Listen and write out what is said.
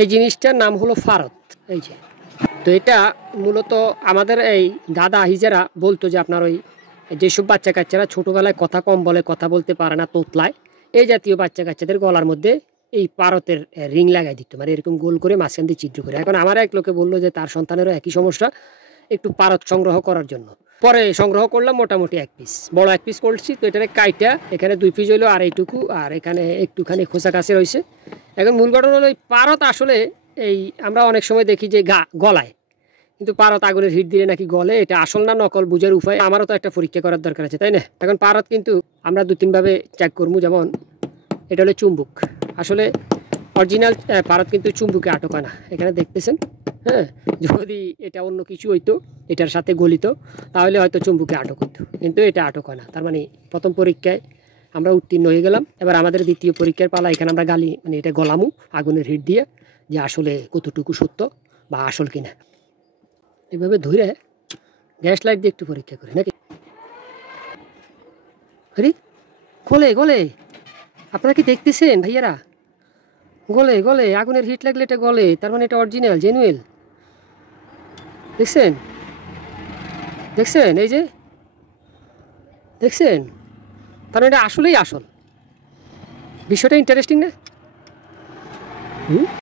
এই জিনিসটার নাম হলো ফারত। এই যে, তো এটা মূলত আমাদের এই দাদা হিজেরা বলতো যে আপনার ওই যেসব বাচ্চা কাচ্চারা ছোটোবেলায় কথা কম বলে, কথা বলতে পারে না, তোতলায়, এই জাতীয় বাচ্চা কাচ্চাদের গলার মধ্যে এই পারতের রিং লাগাই দিত, মানে এরকম গোল করে মাঝখান দিয়ে ছিদ্র করে। এখন আমার এক লোকে বললো যে তার সন্তানেরও একই সমস্যা, একটু পারত সংগ্রহ করার জন্য। পরে সংগ্রহ করলাম মোটামুটি 1 পিস, বড় 1 পিস করছি। তো এটারে কাইটা এখানে 2 পিস হইলো আর এইটুকু, আর এখানে একটুখানি খোসা কাছে রয়েছে। এখন মূল ঘটনা হলো এই পারত আসলে এই আমরা অনেক সময় দেখি যে গলায়, কিন্তু পারত আগুনের হিট দিলে নাকি গলে। এটা আসল না নকল বুঝার উপায় আমারও তো একটা পরীক্ষা করার দরকার আছে, তাই না? এখন পারত কিন্তু আমরা 2-3 ভাবে চেক করবো। যেমন এটা হলো চুম্বুক, আসলে অরিজিনাল পারত কিন্তু চুম্বুকে আটক হয় না, এখানে দেখতেছেন। হ্যাঁ, যদি এটা অন্য কিছু হইতো, এটার সাথে গলিত, তাহলে হয়তো চুম্বুকে আটক হইতো, কিন্তু এটা আটক হয় না। তার মানে প্রথম পরীক্ষায় আমরা উত্তীর্ণ হয়ে গেলাম। এবার আমাদের দ্বিতীয় পরীক্ষার পালা, এখানে আমরা গালি মানে এটা গলামু আগুনের হিট দিয়ে, যে আসলে কতটুকু সত্য বা আসল কিনা। এভাবে ধরে গ্যাস লাইট দিয়ে একটু পরীক্ষা করি নাকি। আরে গলে গলে, আপনারা কি দেখতেছেন ভাইয়ারা? গলে গলে, আগুনের হিট লাগলে এটা গলে, তার মানে এটা অরিজিনাল জেনুইন। দেখছেন দেখছেন, এই যে দেখছেন, তার মানে এটা আসলেই আসল। বিষয়টা ইন্টারেস্টিং না?